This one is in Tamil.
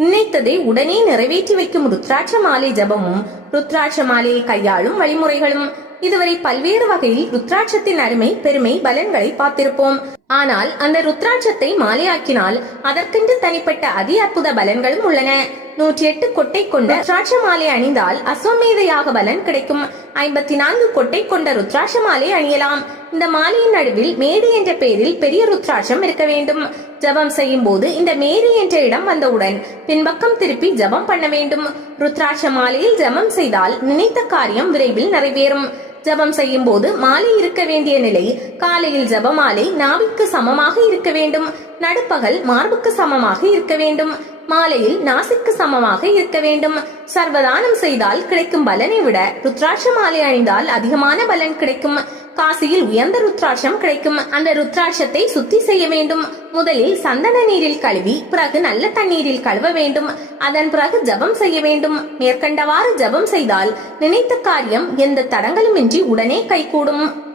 நினைத்ததை உடனே நிறைவேற்றி வைக்கும் ருத்ராட்ச மாலை ஜபமும் ருத்ராட்ச மாலையை கையாளும் வழிமுறைகளும். இதுவரை பல்வேறு வகையில் ருத்ராட்சத்தின் அருமை பெருமை பலன்களை பார்த்திருப்போம். ஆனால் அந்த ருத்ராட்சத்தை மாலையாக்கினால் அதற்கென்று தனிப்பட்ட அதி அற்புத பலன்களும் உள்ளன. நூற்றி எட்டு கொட்டை கொண்ட ருத்ராட்ச மாலை அணிந்தால் அஸ்வமேத பலன் கிடைக்கும். ஐம்பத்தி நான்கு கொட்டை கொண்ட ருத்ராட்ச மாலை அணியலாம். இந்த மாலையின் நடுவில் மேடு என்ற பெயரில் பெரிய ருத்ராட்சம் இருக்க வேண்டும். ஜபம் செய்யும் போது இந்த மேரி என்ற இடம் வந்தவுடன் பின்பக்கம் திருப்பி ஜபம் பண்ண வேண்டும். ருத்ராட்ச மாலையில் ஜபம் செய்தால் நினைத்த காரியம் விரைவில் நிறைவேறும். ஜபம் செய்யும் போது மாலை இருக்க வேண்டிய நிலை காலையில் ஜபமாலை நாவிற்கு சமமாக இருக்க வேண்டும். நடுப்பகல் மார்புக்கு சமமாக இருக்க வேண்டும். மாலையில் நாசிக்கு சமமாக இருக்க வேண்டும். சர்வதானம் செய்தால் கிடைக்கும் பலனை விட ருத்ராட்ச மாலை அணிந்தால் அதிகமான பலன் கிடைக்கும். காசியில் உயர்ந்த ருத்ராட்சம் கிடைக்கும். அந்த ருத்ராட்சத்தை சுத்தி செய்ய வேண்டும். முதலில் சந்தன நீரில் கழுவி பிறகு நல்ல தண்ணீரில் கழுவ வேண்டும். அதன் பிறகு ஜபம் செய்ய வேண்டும். மேற்கண்டவாறு ஜபம் செய்தால் நினைத்த காரியம் எந்த தடங்களுமின்றி உடனே கைகூடும்.